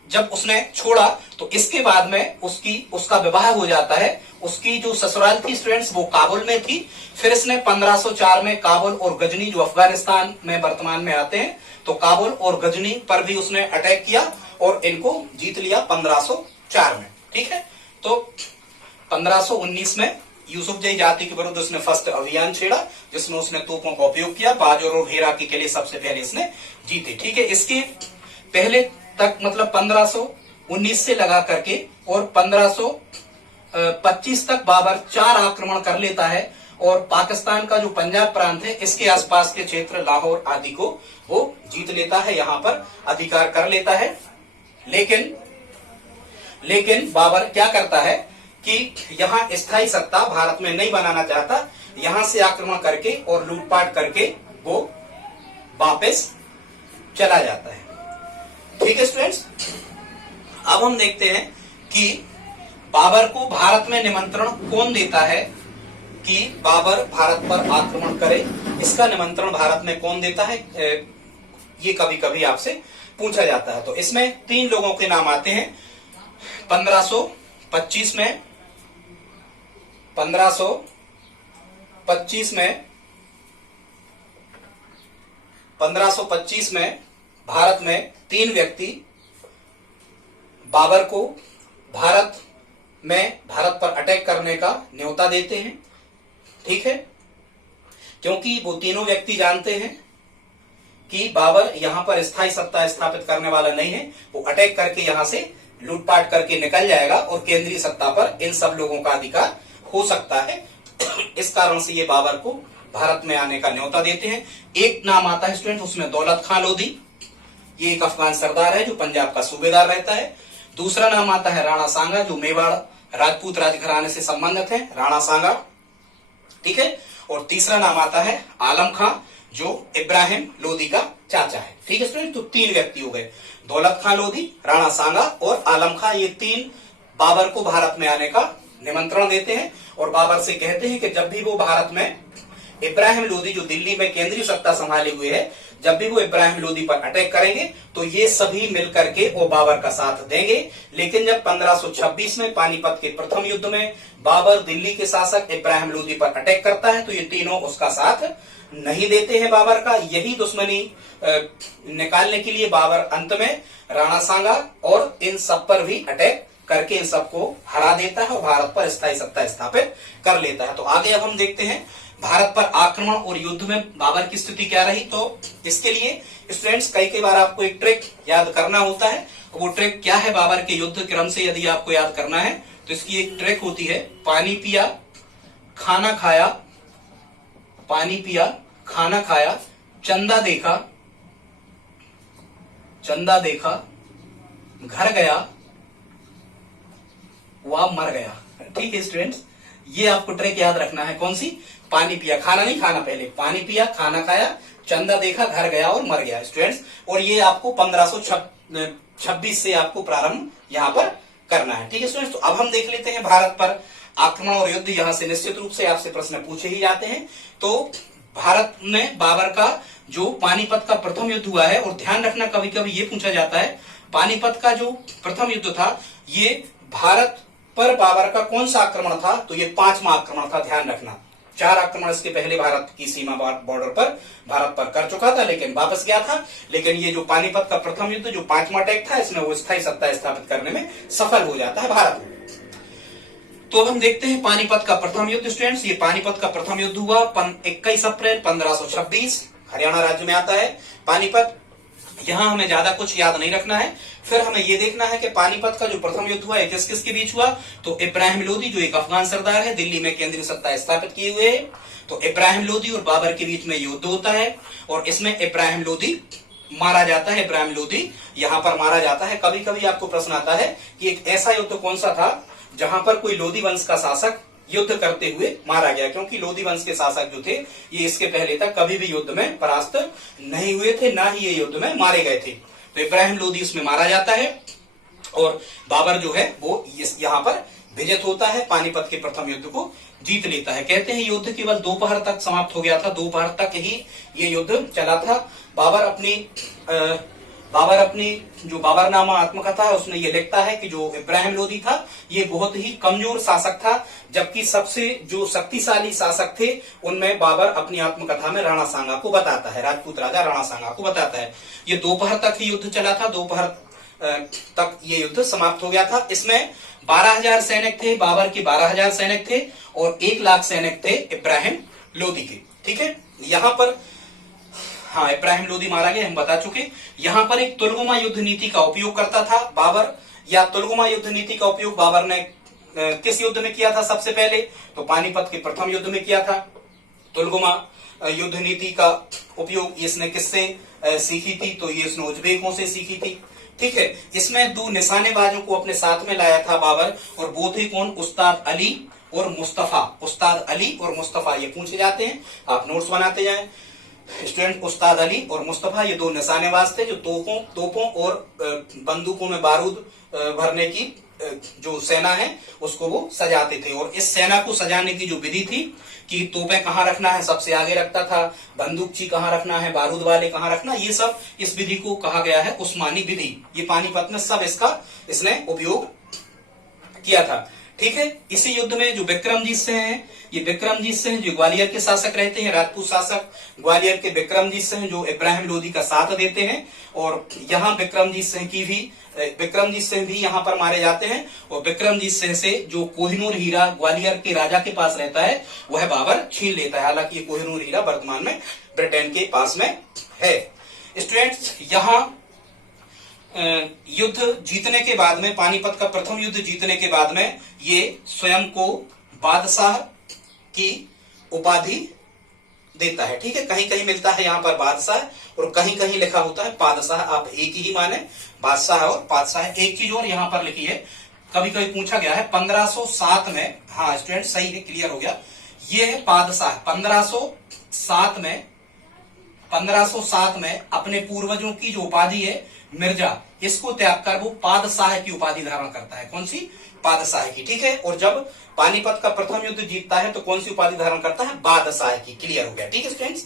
जब उसने छोड़ा तो इसके बाद में उसका विवाह हो जाता है। उसकी जो ससुराल थी स्टूडेंट्स वो काबुल में थी। फिर इसने 1504 में काबुल और गजनी, जो अफगानिस्तान में वर्तमान में आते हैं, तो काबुल और गजनी पर भी उसने अटैक किया और इनको जीत लिया 1504 में। ठीक है, तो 1519 में यूसुफ जई जाति के विरुद्ध उसने फर्स्ट अभियान छेड़ा, जिसमें उसने तोपों का उपयोग किया। बाजोर और भेरा के किले सबसे पहले इसने जीते। ठीक है, इसके पहले तक मतलब 1519 से लगा करके और 1525 तक बाबर 4 आक्रमण कर लेता है, और पाकिस्तान का जो पंजाब प्रांत है, इसके आसपास के क्षेत्र लाहौर आदि को वो जीत लेता है, यहां पर अधिकार कर लेता है। लेकिन बाबर क्या करता है कि यहां स्थायी सत्ता भारत में नहीं बनाना चाहता। यहां से आक्रमण करके और लूटपाट करके वो वापस चला जाता है। ठीक है स्टूडेंट्स, अब हम देखते हैं कि बाबर को भारत में निमंत्रण कौन देता है कि बाबर भारत पर आक्रमण करे। इसका निमंत्रण भारत में कौन देता है, ये कभी कभी आपसे पूछा जाता है। तो इसमें 3 लोगों के नाम आते हैं। 1525 में भारत में 3 व्यक्ति बाबर को भारत पर अटैक करने का न्योता देते हैं। ठीक है, क्योंकि वो तीनों व्यक्ति जानते हैं कि बाबर यहां पर स्थायी सत्ता स्थापित करने वाला नहीं है। वो अटैक करके यहां से लूटपाट करके निकल जाएगा और केंद्रीय सत्ता पर इन सब लोगों का अधिकार हो सकता है। इस कारण से ये बाबर को भारत में आने का न्योता देते हैं। एक नाम आता है स्टूडेंट, उसमें दौलत खान लोधी, ये एक अफगान सरदार है जो पंजाब का सूबेदार रहता है। दूसरा नाम आता है राणा सांगा, जो मेवाड़ राजपूत राजघराने से संबंधित है, राणा सांगा। ठीक है, और तीसरा नाम आता है आलम खां, जो इब्राहिम लोदी का चाचा है। ठीक है स्टूडेंट, तो 3 व्यक्ति हो गए, दौलत खां लोदी, राणा सांगा और आलम खां। ये 3 बाबर को भारत में आने का निमंत्रण देते हैं और बाबर से कहते हैं कि जब भी वो भारत में इब्राहिम लोदी जो दिल्ली में केंद्रीय सत्ता संभाले हुए है, जब भी वो इब्राहिम लोदी पर अटैक करेंगे तो ये सभी मिलकर के वो बाबर का साथ देंगे। लेकिन जब 1526 में पानीपत के प्रथम युद्ध में बाबर दिल्ली के शासक इब्राहिम लोदी पर अटैक करता है तो ये तीनों उसका साथ नहीं देते हैं बाबर का। यही दुश्मनी निकालने के लिए बाबर अंत में राणा सांगा और इन सब पर भी अटैक करके इन सबको हरा देता है और भारत पर स्थायी सत्ता स्थापित कर लेता है। तो आगे अब हम देखते हैं भारत पर आक्रमण और युद्ध में बाबर की स्थिति क्या रही। तो इसके लिए स्टूडेंट्स कई बार आपको एक ट्रिक याद करना होता है। वो ट्रिक क्या है, बाबर के युद्ध क्रम से यदि आपको याद करना है तो इसकी एक ट्रिक होती है, पानी पिया खाना खाया, पानी पिया खाना खाया, चंदा देखा, चंदा देखा, घर गया, वह मर गया। ठीक है स्टूडेंट्स, ये आपको ट्रिक याद रखना है। कौन सी? पानी पिया, खाना नहीं खाना, पहले पानी पिया, खाना खाया, चंदा देखा, घर गया और मर गया स्टूडेंट्स। और ये आपको 1526 से आपको प्रारंभ यहां पर करना है। ठीक है स्टूडेंट्स, तो अब हम देख लेते हैं भारत पर आक्रमण और युद्ध। यहां से निश्चित रूप से आपसे प्रश्न पूछे ही जाते हैं। तो भारत में बाबर का जो पानीपत का प्रथम युद्ध हुआ है, और ध्यान रखना कभी कभी ये पूछा जाता है पानीपत का जो प्रथम युद्ध था ये भारत पर बाबर का कौन सा आक्रमण था, तो ये 5वां आक्रमण था। ध्यान रखना, 4 आक्रमण इसके पहले भारत की सीमा बॉर्डर पर भारत पर कर चुका था लेकिन वापस गया था। लेकिन ये जो पानीपत का प्रथम युद्ध जो 5वां अटैक था, इसमें वो स्थायी सत्ता स्थापित करने में सफल हो जाता है भारत में। तो हम देखते हैं पानीपत का प्रथम युद्ध स्टूडेंट्स। ये पानीपत का प्रथम युद्ध हुआ 21 अप्रैल 1526, हरियाणा राज्य में आता है पानीपत। यहां हमें ज्यादा कुछ याद नहीं रखना है। फिर हमें यह देखना है कि पानीपत का जो प्रथम युद्ध हुआ है किस किस के बीच हुआ, तो इब्राहिम लोदी जो एक अफगान सरदार है, दिल्ली में केंद्रीय सत्ता स्थापित किए हुए है, तो इब्राहिम लोदी और बाबर के बीच में युद्ध होता है और इसमें इब्राहिम लोदी मारा जाता है। इब्राहिम लोदी यहां पर मारा जाता है। कभी कभी आपको प्रश्न आता है कि एक ऐसा युद्ध कौन सा था जहां पर कोई लोदी वंश का शासक युद्ध करते हुए मारा गया, क्योंकि लोदी वंश के शासक जो थे ये इसके पहले तक कभी भी युद्ध में परास्त नहीं हुए थे, ना ही ये युद्ध में मारे गए थे। तो इब्राहिम लोदी इसमें मारा जाता है और बाबर जो है वो यहाँ पर विजेत होता है, पानीपत के प्रथम युद्ध को जीत लेता है। कहते हैं युद्ध केवल दोपहर तक समाप्त हो गया था, दोपहर तक ही ये युद्ध चला था। बाबर अपनी जो बाबरनामा आत्मकथा है उसमें ये लिखता है कि जो इब्राहिम लोदी था ये बहुत ही कमजोर शासक था, जबकि सबसे जो शक्तिशाली शासक थे उनमें बाबर अपनी आत्मकथा में राणा सांगा को बताता है, राजपूत राजा राणा सांगा को बताता है। ये दोपहर तक ही युद्ध चला था, दोपहर तक ये युद्ध समाप्त हो गया था। इसमें 12,000 सैनिक थे, बाबर के 12,000 सैनिक थे और 1 लाख सैनिक थे इब्राहिम लोदी के। ठीक है, यहाँ पर हाँ इब्राहिम लोदी मारा गया, हम बता चुके। यहां पर एक तुलगुमा युद्ध नीति का उपयोग करता था बाबर, या तुलगुमा युद्ध नीति का उपयोग बाबर ने किस युद्ध में किया था सबसे पहले, तो पानीपत के प्रथम युद्ध में किया था। तुलगुमा युद्ध नीति का उपयोग इसने किससे सीखी थी, तो ये इसने उज्बेकों से सीखी थी। ठीक है, इसमें 2 निशानेबाजों को अपने साथ में लाया था बाबर, और वो थे कौन, उस्ताद अली और मुस्तफा। उस्ताद अली और मुस्तफा ये पूछे जाते हैं, आप नोट्स बनाते जाएं स्टूडेंट। उस्ताद अली और मुस्तफा ये 2 निशानेबाज थे जो तोपों और बंदूकों में बारूद भरने की जो सेना है उसको वो सजाते थे। और इस सेना को सजाने की जो विधि थी कि तोपें कहाँ रखना है, सबसे आगे रखता था, बंदूकची कहाँ रखना है, बारूद वाले कहाँ रखना, ये सब इस विधि को कहा गया है उस्मानी विधि। ये पानीपत में सब इसने उपयोग किया था। ठीक है, इसी युद्ध में जो विक्रमजीत सिंह हैं, ये विक्रमजीत सिंह जो ग्वालियर के शासक रहते हैं, राजपूत शासक ग्वालियर के विक्रमजीत सिंह जो इब्राहिम लोदी का साथ देते हैं, और यहाँ विक्रमजीत सिंह भी यहाँ पर मारे जाते हैं। और विक्रमजीत सिंह से जो कोहिनूर हीरा ग्वालियर के राजा के पास रहता है वह बाबर छीन लेता है। हालांकि ये कोहिनूर हीरा वर्तमान में ब्रिटेन के पास में है। स्टूडेंट्स, यहाँ युद्ध जीतने के बाद में, पानीपत का प्रथम युद्ध जीतने के बाद में ये स्वयं को बादशाह की उपाधि देता है। ठीक है, कहीं कहीं मिलता है यहाँ पर बादशाह और कहीं कहीं लिखा होता है पादशाह। आप एक ही माने, बादशाह और पादशाह एक चीज और यहाँ पर लिखी है। कभी कभी पूछा गया है 1507 में, हाँ स्टूडेंट सही है, क्लियर हो गया, ये है पादशाह। 1507 में 1507 में अपने पूर्वजों की जो उपाधि है मिर्जा, इसको त्याग कर वो पादशाह की उपाधि धारण करता है। कौन सी? पादशाह की। ठीक है। और जब पानीपत का प्रथम युद्ध जीतता है तो कौन सी उपाधि धारण करता है? बादशाह की। क्लियर हो गया? ठीक है स्टूडेंट्स।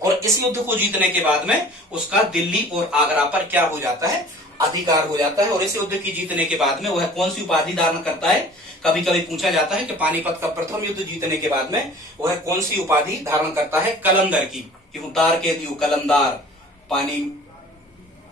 और इस युद्ध को जीतने के बाद में उसका दिल्ली और आगरा पर क्या हो जाता है? अधिकार हो जाता है। और इस युद्ध की जीतने के बाद में वह कौन सी उपाधि धारण करता है? कभी कभी पूछा जाता है कि पानीपत का प्रथम युद्ध जीतने के बाद में वह कौन सी उपाधि धारण करता है? कलंदर की। क्यों उतार के दियो कलंदार, पानी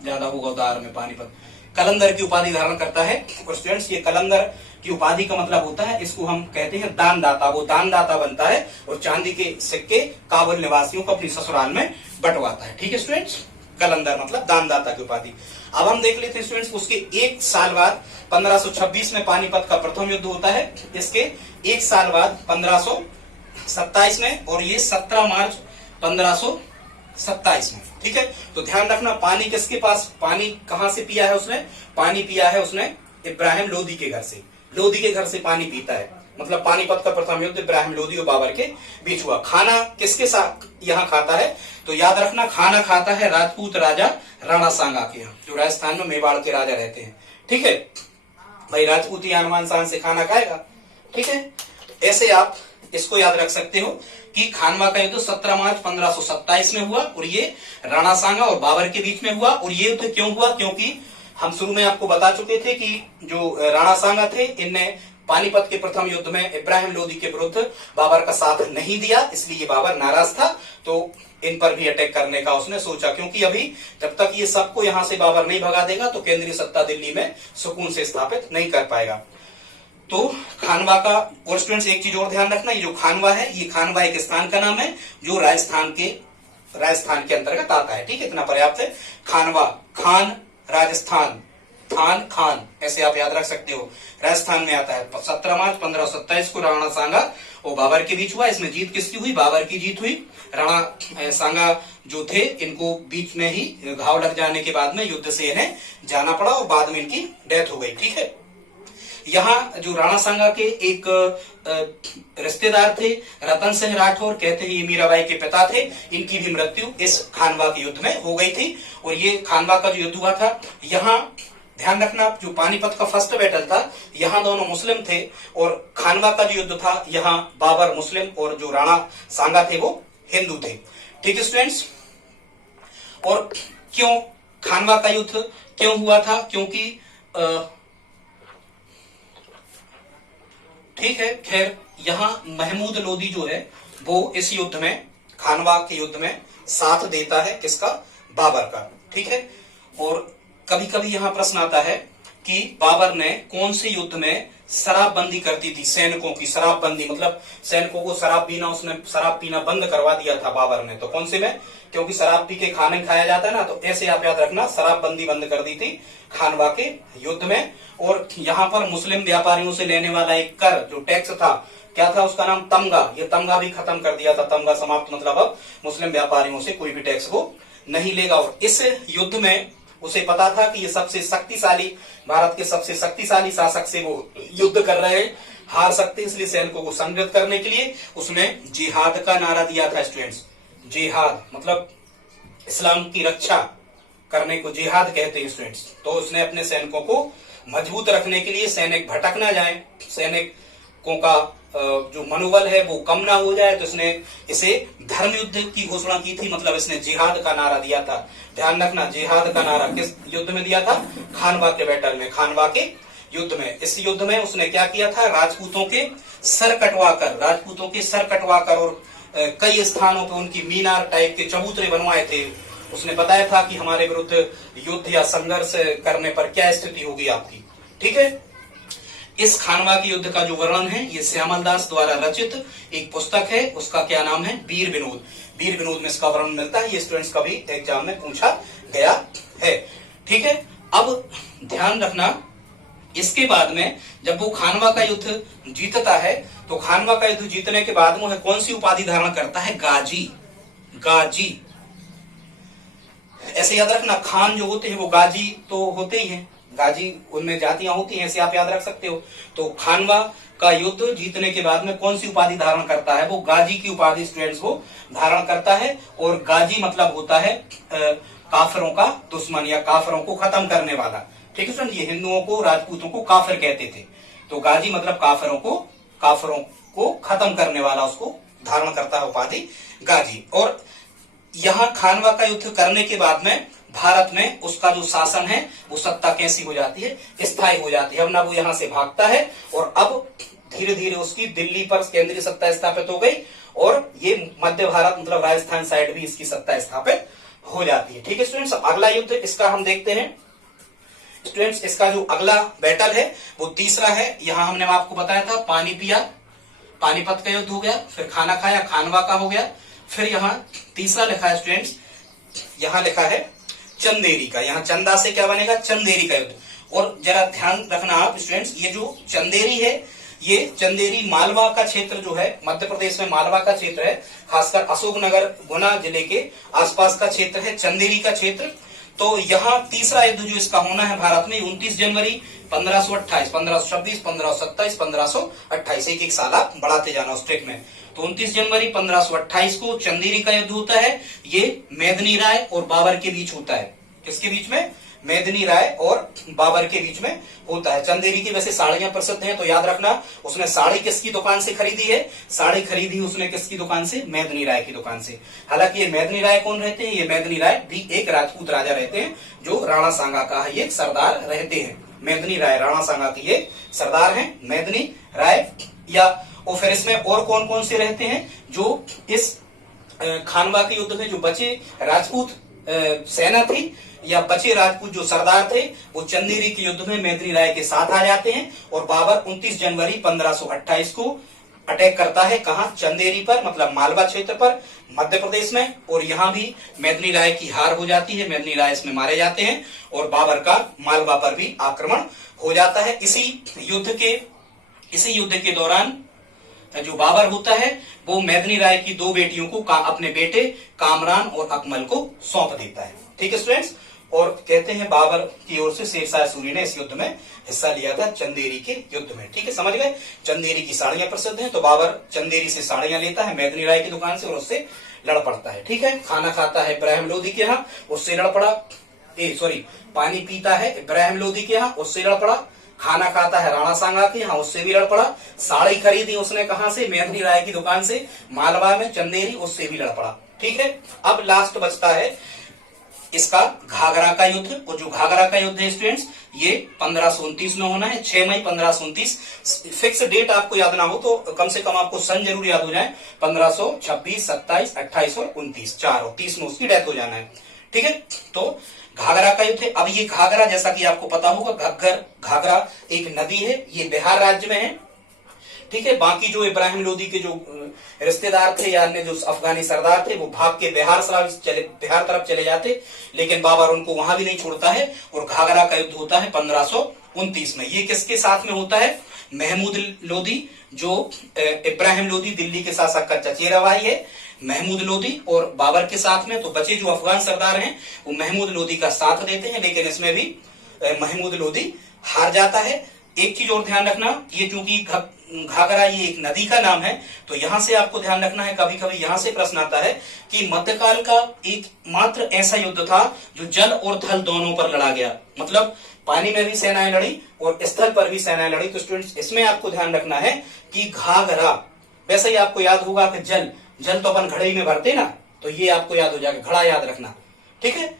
ज्यादा होगा उतार में पानीपत। कलंदर की उपाधि धारण करता है। और स्टूडेंट्स ये कलंदर की उपाधि का मतलब होता है, इसको हम कहते हैं दानदाता। वो दानदाता बनता है और चांदी के सिक्के काबुल निवासियों को अपनी ससुराल में बंटवाता है। ठीक है स्टूडेंट्स। कलंदर मतलब दानदाता की उपाधि। अब हम देख लेते हैं स्टूडेंट्स, उसके एक साल बाद 1526 में पानीपत का प्रथम युद्ध होता है। इसके एक साल बाद 1527 में, और ये 17 मार्च 1527 में। ठीक है। तो ध्यान रखना, पानी किसके पास, पानी कहां से पिया है उसने? पानी पिया है उसने इब्राहिम लोदी के घर से। लोदी के घर से पानी पीता है। मतलब पानीपत का प्रथम युद्ध इब्राहिम लोदी और बाबर के बीच हुआ। खाना किसके साथ यहाँ खाता है? तो याद रखना, खाना खाता है राजपूत राजा राणा सांगा के यहाँ, जो राजस्थान में मेवाड़ के राजा रहते हैं। ठीक है भाई, राजपूती हनुमान शान से खाना खाएगा। ठीक है। ऐसे आप इसको याद रख सकते हो कि खानवा का युद्ध 17 मार्च 1527 में हुआ और ये राणा सांगा और बाबर के बीच में हुआ। और ये युद्ध क्यों हुआ? क्योंकि हम शुरू में आपको बता चुके थे कि जो राणा सांगा थे, इनने पानीपत के प्रथम युद्ध में इब्राहिम लोदी के विरुद्ध बाबर का साथ नहीं दिया, इसलिए बाबर नाराज था। तो इन पर भी अटैक करने का उसने सोचा, क्योंकि अभी जब तक ये सबको यहां से बाबर नहीं भगा देगा तो केंद्रीय सत्ता दिल्ली में सुकून से स्थापित नहीं कर पाएगा। तो खानवा का, और स्टूडेंट्स एक चीज और ध्यान रखना, ये जो खानवा है, ये खानवा एक स्थान का नाम है जो राजस्थान के अंतर्गत आता है। ठीक है, इतना पर्याप्त है। खानवा, खान राजस्थान, थान खान, ऐसे आप याद रख सकते हो, राजस्थान में आता है। 17 मार्च 1527 को राणा सांगा और बाबर के बीच हुआ। इसमें जीत किसकी हुई? बाबर की जीत हुई। राणा सांगा जो थे, इनको बीच में ही घाव लग जाने के बाद में युद्ध से इन्हें जाना पड़ा और बाद में इनकी डेथ हो गई। ठीक है। यहाँ जो राणा सांगा के एक रिश्तेदार थे, रतन सिंह राठौर, कहते हैं ये मीराबाई के पिता थे, इनकी भी मृत्यु इस खानवा के युद्ध में हो गई थी। और ये खानवा का जो युद्ध हुआ था, यहाँ ध्यान रखना, जो पानीपत का फर्स्ट बैटल था, यहाँ दोनों मुस्लिम थे। और खानवा का जो युद्ध था, यहाँ बाबर मुस्लिम और जो राणा सांगा थे वो हिंदू थे। ठीक है स्टूडेंट्स। और क्यों खानवा का युद्ध क्यों हुआ था? क्योंकि ठीक है, खैर यहाँ महमूद लोदी जो है वो इस युद्ध में, खानवा के युद्ध में साथ देता है किसका? बाबर का। ठीक है। और कभी कभी यहाँ प्रश्न आता है कि बाबर ने कौन से युद्ध में शराबबंदी कर दी थी? सैनिकों की शराबबंदी, मतलब सैनिकों को शराब पीना, उसने शराब पीना बंद करवा दिया था बाबर ने। तो कौन से में? क्योंकि शराब पी के खाना खाया जाता है ना, तो ऐसे आप याद रखना, शराबबंदी बंद कर दी थी खानवा के युद्ध में। और यहाँ पर मुस्लिम व्यापारियों से लेने वाला एक कर, जो टैक्स था, क्या था उसका नाम? तमगा। ये तमगा भी खत्म कर दिया था। तमगा समाप्त, मतलब अब मुस्लिम व्यापारियों से कोई भी टैक्स वो नहीं लेगा। और इस युद्ध में उसे पता था कि ये सबसे शक्तिशाली, भारत के सबसे शक्तिशाली शासक से वो युद्ध कर रहे हैं, हार सकते, इसलिए सैनिकों को संगठित करने के लिए उसने जिहाद का नारा दिया था। स्टूडेंट्स, जिहाद मतलब इस्लाम की रक्षा करने को जिहाद कहते हैं स्टूडेंट्स। तो उसने अपने सैनिकों को मजबूत रखने के लिए, सैनिक भटक ना जाए, सैनिकों का जो मनोबल है वो कम ना हो जाए, तो इसने इसे धर्म युद्ध की घोषणा की थी। मतलब इसने जिहाद का नारा दिया था। ध्यान रखना, जिहाद का नारा किस युद्ध में दिया था? खानवा के बैटल में, खानवा के युद्ध में। इस युद्ध में उसने क्या किया था? राजपूतों के सर कटवाकर और कई स्थानों पर उनकी मीनार टाइप के चबूतरे बनवाए थे। उसने बताया था कि हमारे विरुद्ध युद्ध या संघर्ष करने पर क्या स्थिति होगी आपकी। ठीक है। इस खानवा के युद्ध का जो वर्णन है, ये श्यामल दास द्वारा रचित एक पुस्तक है, उसका क्या नाम है? वीर विनोद। वीर विनोद में इसका वर्णन मिलता है। ये स्टूडेंट्स कभी एग्जाम में पूछा गया है। ठीक है। अब ध्यान रखना, इसके बाद में जब वो खानवा का युद्ध जीतता है, तो खानवा का युद्ध जीतने के बाद वो कौन सी उपाधि धारण करता है? गाजी। गाजी ऐसे याद रखना, खान जो होते हैं वो गाजी तो होते ही हैं, गाजी उनमें जातियां होती हैं, ऐसे आप याद रख सकते हो। तो खानवा का युद्ध जीतने के बाद में कौन सी उपाधि धारण करता है, वो गाजी की उपाधि स्टूडेंट्स वो धारण करता है। और गाजी मतलब होता है काफिरों का दुश्मन या काफिरों को खत्म करने वाला। ठीक है स्टूडेंट, ये हिंदुओं को राजपूतों को काफिर कहते थे, तो गाजी मतलब काफिरों को खत्म करने वाला, उसको धारण करता है उपाधि गाजी। और यहाँ खानवा का युद्ध करने के बाद में भारत में उसका जो शासन है वो सत्ता कैसी हो जाती है, स्थायी हो जाती है। अब ना वो यहाँ से भागता है और अब धीरे धीरे उसकी दिल्ली पर केंद्रीय सत्ता स्थापित हो गई और ये मध्य भारत मतलब राजस्थान साइड भी इसकी सत्ता स्थापित हो जाती है। ठीक है स्टूडेंट्स, अगला युद्ध इसका हम देखते हैं। स्टूडेंट्स, इसका जो अगला बैटल है वो तीसरा है। यहाँ हमने आपको बताया था पानी पिया, पानीपत का युद्ध हो गया, फिर खाना खाया, खानवा का हो गया, फिर यहाँ तीसरा लिखा है स्टूडेंट्स, यहाँ लिखा है चंदेरी का। यहाँ चंदा से क्या बनेगा, चंदेरी का युद्ध। और जरा ध्यान रखना आप स्टूडेंट्स, ये जो चंदेरी है, ये चंदेरी मालवा का क्षेत्र जो है, मध्य प्रदेश में मालवा का क्षेत्र है, खासकर अशोकनगर गुना जिले के आसपास का क्षेत्र है चंदेरी का क्षेत्र। तो यहाँ तीसरा युद्ध जो इसका होना है भारत में 29 जनवरी 1528, 1526, 1527, 1528, एक एक साल आप बढ़ाते जाना उस ट्रेक में। तो 29 जनवरी 1528 को चंदेरी का युद्ध होता है। ये मेदिनी राय और बाबर के बीच होता है। किसके बीच में, मेदिनी राय और बाबर के बीच में होता है। चंदेरी की वैसे साड़ियां प्रसिद्ध हैं, तो याद रखना उसने साड़ी किसकी दुकान से खरीदी है, साड़ी खरीदी उसने किसकी दुकान से, मेदिनी राय की दुकान से। हालांकि ये मेदिनी राय कौन रहते हैं, ये मेदिनी राय भी एक राजपूत राजा रहते हैं जो राणा सांगा का है, ये सरदार रहते हैं। मेदिनी राय राणा सांगा की ये सरदार हैं, मेदिनी राय। या और फिर इसमें और कौन कौन से रहते हैं, जो इस खानवा के युद्ध में जो बचे राजपूत सेना थी या बचे राजपूत जो सरदार थे, वो चंदेरी के युद्ध में मेदिनी राय के साथ आ जाते हैं। और बाबर 29 जनवरी 1528 को अटैक करता है, कहां, चंदेरी पर, मतलब मालवा क्षेत्र पर, मध्य प्रदेश में। और यहाँ भी मेदिनी राय की हार हो जाती है, मेदिनी राय इसमें मारे जाते हैं और बाबर का मालवा पर भी आक्रमण हो जाता है। इसी युद्ध के दौरान जो बाबर होता है वो मेदिनी राय की दो बेटियों को अपने बेटे कामरान और अकमल को सौंप देता है। ठीक है स्टूडेंट्स, और कहते हैं बाबर की ओर से शेरशाह सूरी ने इस युद्ध में हिस्सा लिया था, चंदेरी के युद्ध में। ठीक है, समझ गए। चंदेरी की साड़ियां प्रसिद्ध हैं, तो बाबर चंदेरी से साड़ियां लेता है मेदिनी राय की दुकान से और उससे लड़ पड़ता है। ठीक है, खाना खाता है इब्राहिम लोदी के यहाँ, उससे लड़ पड़ा। पानी पीता है इब्राहिम लोदी के यहाँ, उससे लड़ पड़ा। खाना खाता है राणा सांगा के यहाँ, उससे भी लड़ पड़ा। साड़ी खरीदी उसने कहां से, मेदिनी राय की दुकान से, मालवा में चंदेरी, उससे भी लड़ पड़ा। ठीक है, अब लास्ट बचता है इसका घाघरा का युद्ध। और जो घाघरा का युद्ध है स्टूडेंट्स, ये 1529 में होना है, 6 मई 1529। फिक्स डेट आपको याद ना हो तो कम से कम आपको सन जरूर याद हो जाए, 1526, 27, 28 और 29, 4 और 30 में उसकी डेथ हो जाना है। ठीक है, तो घाघरा का युद्ध है। अब ये घाघरा, जैसा कि आपको पता होगा, घाघरा एक नदी है, ये बिहार राज्य में है। ठीक है, बाकी जो इब्राहिम लोदी के जो रिश्तेदार थे या अन्य जो अफगानी सरदार थे वो भाग के बिहार तरफ चले जाते, लेकिन बाबर उनको वहां भी नहीं छोड़ता है और घाघरा का युद्ध होता है 1529 में। ये किसके साथ में होता है, महमूद लोदी, जो इब्राहिम लोदी दिल्ली के शासक का चचेरा भाई है, महमूद लोदी और बाबर के साथ में। तो बचे जो अफगान सरदार हैं वो महमूद लोदी का साथ देते हैं, लेकिन इसमें भी महमूद लोदी हार जाता है। एक चीज और ध्यान रखना, ये चूंकि घाघरा ये एक नदी का नाम है, तो यहां से आपको ध्यान रखना है, कभी कभी यहां से प्रश्न आता है कि मध्यकाल का एक मात्र ऐसा युद्ध था जो जल और थल दोनों पर लड़ा गया, मतलब पानी में भी सेनाएं लड़ी और स्थल पर भी सेनाएं लड़ी। तो स्टूडेंट्स, इसमें आपको ध्यान रखना है कि घाघरा, वैसे ही आपको याद होगा कि जल तो अपन घड़े में भरते ना, तो ये आपको याद हो जाएगा, घड़ा याद रखना। ठीक है,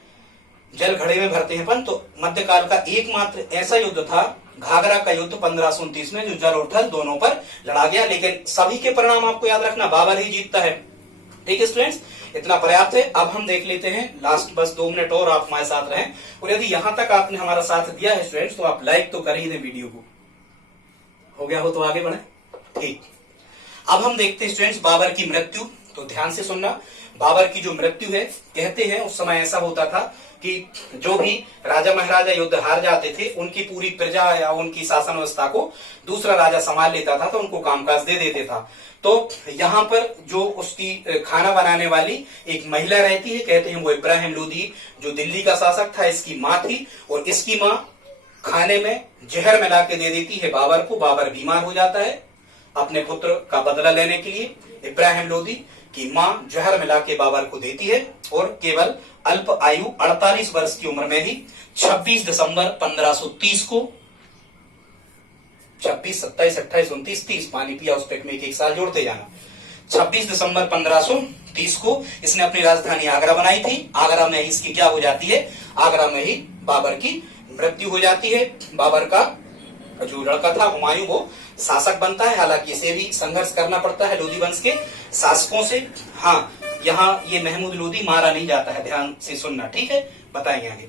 जल घड़े में भरते हैं अपन, तो मध्यकाल का एकमात्र ऐसा युद्ध था घाघरा का युद्ध 1529 में, जो जल और थल दोनों पर लड़ा गया। लेकिन सभी के परिणाम आपको याद रखना, बाबर ही जीतता है। ठीक है स्टूडेंट्स, इतना पर्याप्त है। अब हम देख लेते हैं लास्ट, बस 2 मिनट और आप हमारे साथ रहें। और यदि यहां तक आपने हमारा साथ दिया है स्टूडेंट्स, तो आप लाइक तो कर ही दें वीडियो को। हो गया हो तो आगे बढ़े। ठीक, अब हम देखते हैं स्टूडेंट्स बाबर की मृत्यु। तो ध्यान से सुनना, बाबर की जो मृत्यु है, कहते हैं उस समय ऐसा होता था कि जो भी राजा महाराजा युद्ध हार जाते थे, उनकी पूरी प्रजा या उनकी शासन व्यवस्था को दूसरा राजा संभाल लेता था, तो उनको कामकाज दे देते था। तो यहाँ पर जो उसकी खाना बनाने वाली एक महिला रहती है, कहते हैं वो इब्राहिम लोदी, जो दिल्ली का शासक था, इसकी माँ थी। और इसकी माँ खाने में जहर मिला के दे देती है बाबर को। बाबर बीमार हो जाता है। अपने पुत्र का बदला लेने के लिए इब्राहिम लोदी की मां जहर मिला के बाबर को देती है और केवल अल्प आयु 48 वर्ष की उम्र में ही 26 दिसंबर 1530 को 26, 27, 28, 29, 30 पानी पिया उस पेट में एक साल जोड़ते जाना। 26 दिसंबर 1530 को इसने अपनी राजधानी आगरा बनाई थी। आगरा में इसकी क्या हो जाती है? आगरा में ही बाबर की मृत्यु हो जाती है। बाबर का जो लड़का था हुमायूं वो शासक बनता है। हालांकि इसे भी संघर्ष करना पड़ता है लोदी वंश के शासकों से। हाँ, यहाँ ये महमूद लोदी मारा नहीं जाता है, ध्यान से सुनना, ठीक है, बताएंगे आगे।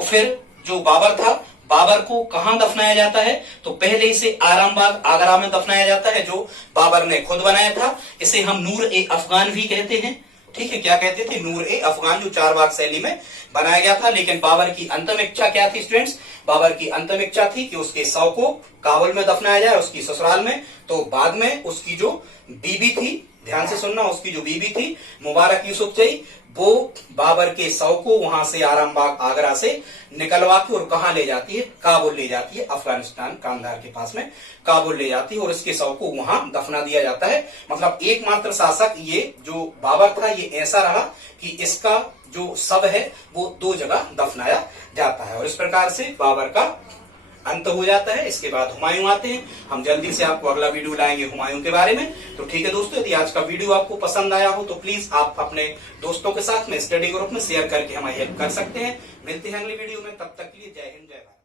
फिर जो बाबर था, बाबर को कहां दफनाया जाता है? तो पहले इसे आरामबाग आगरा में दफनाया जाता है, जो बाबर ने खुद बनाया था। इसे हम नूर-ए-अफगान भी कहते हैं, ठीक है। क्या कहते थे? नूर-ए-अफगान, जो चारबाग शैली में बनाया गया था। लेकिन बाबर की अंतिम इच्छा क्या थी स्टूडेंट्स? बाबर की अंतिम इच्छा थी कि उसके शव को काबुल में दफनाया जाए, उसकी ससुराल में। तो बाद में उसकी जो बीबी थी, ध्यान से सुनना, उसकी जो बीबी थी मुबारक यूसुफजई, वो बाबर के शव को वहां से आरामबाग आगरा से निकलवा के और कहां ले जाती है? काबुल ले जाती है, अफगानिस्तान कांधार के पास में काबुल ले जाती है और इसके शव को वहां दफना दिया जाता है। मतलब एकमात्र शासक ये जो बाबर था, ये ऐसा रहा कि इसका जो शव है वो 2 जगह दफनाया जाता है और इस प्रकार से बाबर का अंत हो जाता है। इसके बाद हुमायूं आते हैं। हम जल्दी से आपको अगला वीडियो लाएंगे हुमायूं के बारे में। तो ठीक है दोस्तों, यदि आज का वीडियो आपको पसंद आया हो तो प्लीज आप अपने दोस्तों के साथ में स्टडी ग्रुप में शेयर करके हमारी हेल्प कर सकते हैं। मिलते हैं अगले वीडियो में, तब तक के लिए जय हिंद, जय भारत।